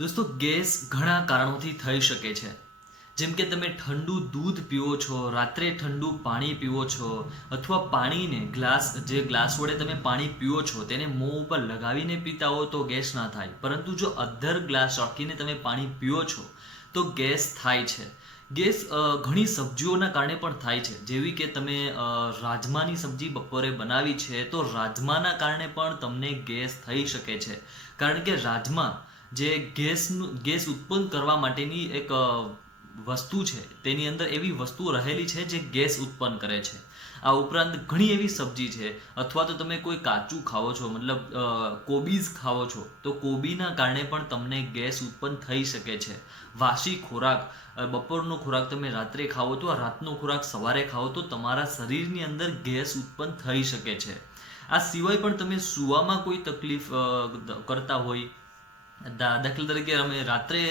દોસ્તો, ગેસ ઘણા કારણોથી થઈ શકે છે. જેમ કે તમે ઠંડુ દૂધ પીવો છો, રાત્રે ઠંડુ પાણી પીવો છો, અથવા પાણીને ગ્લાસ, જે ગ્લાસ વડે તમે પાણી પીવો છો, તેને મોં ઉપર લગાવીને પીતા હો તો ગેસ ના થાય. પરંતુ જો અધર ગ્લાસ રાખીને તમે પાણી પીવો છો, તો ગેસ થાય છે. ગેસ ઘણી સબ્જીઓના કારણે પણ થાય છે. જેવી કે તમે રાજમાની સબ્જી બપોરે બનાવી છે, તો રાજમાના કારણે પણ તમને ગેસ થઈ શકે છે. કારણ કે રાજમા જે ગેસનું ગેસ ઉત્પન્ન કરવા માટેની એક વસ્તુ છે. તેની અંદર એવી વસ્તુ રહેલી છે જે ગેસ ઉત્પન્ન કરે છે. આ ઉપરાંત ઘણી એવી સબ્જી છે. અથવા તો તમે કોઈ કાચું ખાવો છો, મતલબ કોબીઝ ખાવો છો, તો કોબીના કારણે પણ તમને ગેસ ઉત્પન્ન થઈ શકે છે. વાસી ખોરાક બપોરનો ખોરાક તમે રાત્રે ખાવો તો રાતનો ખોરાક સવારે ખાઓ તો તમારા શરીરની અંદર ગેસ ઉત્પન્ન થઈ શકે છે. આ સિવાય પણ તમે સૂવામાં કોઈ તકલીફ કરતા હોય દાખલા તરીકે અમે રાત્રે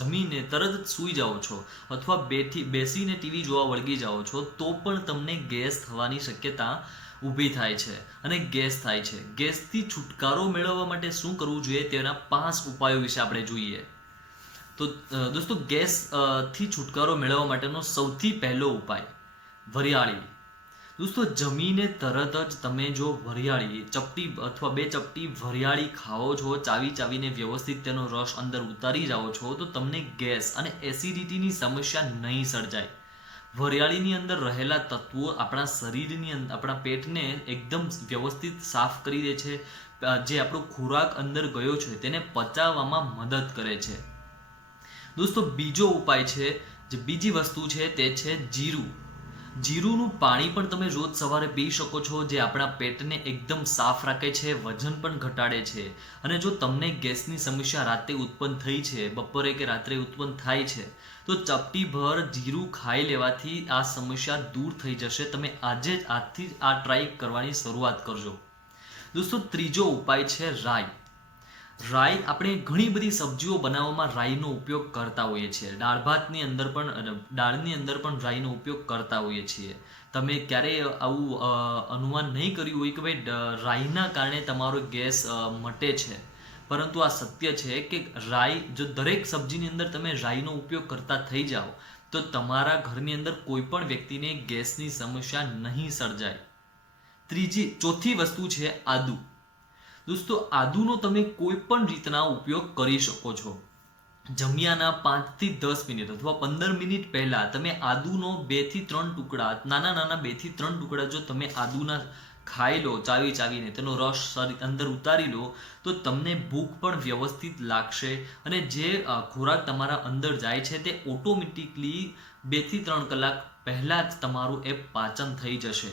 જમીને તરત જ સૂઈ જાઓ છો અથવા બેઠી, બેસીને ટીવી જોવા વળગી જાઓ છો, તો પણ તમને ગેસ થવાની શક્યતા ઊભી થાય છે અને ગેસ થાય છે. ગેસથી છુટકારો મેળવવા માટે શું કરવું જોઈએ તેના પાંચ ઉપાયો વિશે આપણે જોઈએ. તો દોસ્તો ગેસથી છુટકારો મેળવવા માટેનો સૌથી પહેલો ઉપાય વરિયાળી. દોસ્તો, જમીને તરત જ તમે જો વરિયાળી, ચપટી અથવા બે ચપટી વરિયાળી ખાઓ છો, ચાવી ચાવીને વ્યવસ્થિત તેનો રસ અંદર ઉતારી જાઓ છો, તો તમને ગેસ અને એસિડિટીની સમસ્યા નહીં સર્જાય. વરિયાળીની અંદર રહેલા તત્વો આપણા શરીરની આપણા પેટને એકદમ વ્યવસ્થિત સાફ કરી દે છે જે આપણો ખોરાક અંદર ગયો છે, તેને પચાવવામાં મદદ કરે છે. દોસ્તો, બીજો ઉપાય છે, જે બીજી વસ્તુ છે તે છે જીરું. જીરુંનું પાણી પણ તમે રોજ સવારે પી શકો છો, જે આપણા પેટને એકદમ સાફ રાખે છે, વજન પણ ઘટાડે છે. અને જો તમને ગેસની સમસ્યા રાતે ઉત્પન્ન થઈ છે, બપોરે કે રાત્રે ઉત્પન્ન થાય છે, તો ચપટીભર જીરું ખાઈ લેવાથી આ સમસ્યા દૂર થઈ જશે. તમે આજે જ આજથી આ ટ્રાય કરવાની શરૂઆત કરજો. દોસ્તો, ત્રીજો ઉપાય છે રાઈ. રાઈ આપણે ઘણી બધી સબ્જીઓ બનાવવામાં રાઈનો ઉપયોગ કરતા હોઈએ છીએ. દાળ ભાતની અંદર પણ દાળની અંદર પણ રાઈનો ઉપયોગ કરતા હોઈએ છીએ. તમે ક્યારેય આવું અનુમાન નહીં કર્યું હોય કે ભાઈ રાઈના કારણે તમારો ગેસ મટે છે. પરંતુ આ સત્ય છે કે રાઈ, જો દરેક સબ્જીની અંદર તમે રાઈનો ઉપયોગ કરતા થઈ જાઓ, તો તમારા ઘરની અંદર કોઈ પણ વ્યક્તિને ગેસની સમસ્યા નહીં સર્જાય. ત્રીજી, ચોથી વસ્તુ છે આદુ. દોસ્તો, આદુનો તમે કોઈ પણ રીતના ઉપયોગ કરી શકો છો. જમ્યાના પાંચથી દસ મિનિટ અથવા પંદર મિનિટ પહેલાં તમે આદુનો બેથી ત્રણ ટુકડા, નાના નાના બેથી ત્રણ ટુકડા જો તમે આદુના ખાઈ લો, ચાવી ચાવીને, તેનો રસ અંદર ઉતારી લો, તો તમને ભૂખ પણ વ્યવસ્થિત લાગશે અને જે ખોરાક તમારા અંદર જાય છે તે ઓટોમેટિકલી બેથી ત્રણ કલાક પહેલાં જ તમારું એ પાચન થઈ જશે.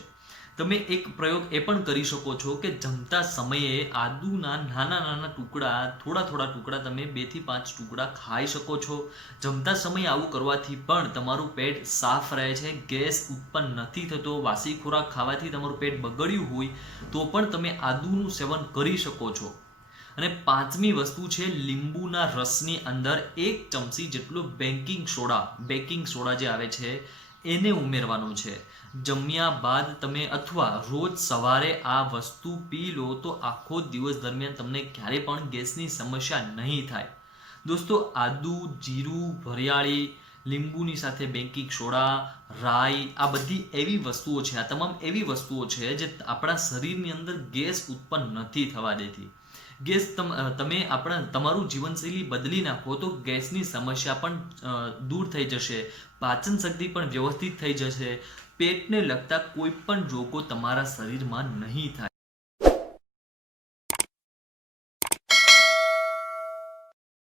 તમે એક પ્રયોગ એ પણ કરી શકો છો કે જમતા સમયે આદુના નાના નાના ટુકડા, થોડા થોડા ટુકડા તમે બેથી પાંચ ટુકડા ખાઈ શકો છો. જમતા સમયે આવું કરવાથી પણ તમારું પેટ સાફ રહે છે, ગેસ ઉત્પન્ન નથી થતો, વાસી ખોરાક ખાવાથી તમારું પેટ બગડ્યું હોય તો પણ તમે આદુનું સેવન કરી શકો છો. અને પાંચમી વસ્તુ છે, લીંબુના રસની અંદર એક ચમચી જેટલો બેકિંગ સોડા બેકિંગ સોડા જે આવે છે એને ઉમેરવાનું છે. જમ્યા બાદ તમે અથવા રોજ સવારે આ વસ્તુ પી લો તો આખો દિવસ દરમિયાન તમને ક્યારે પણ ગેસની સમસ્યા નહીં થાય. દોસ્તો, આદુ, જીરું, વરિયાળી, લીંબુની સાથે બેંકિંગ સોડા, રાઈ, આ બધી એવી વસ્તુઓ છે, આ તમામ એવી વસ્તુઓ છે જે આપણા શરીરની અંદર ગેસ ઉત્પન્ન નથી થવા દેતી. ગેસ તમ આપણા, તમારું જીવનશૈલી બદલી નાખો તો ગેસની સમસ્યા પણ દૂર થઈ જશે. પાચન શક્તિ પણ વ્યવસ્થિત થઈ જશે. પેટને લગતા કોઈ પણ રોગો તમારા શરીરમાં નહીં થાય.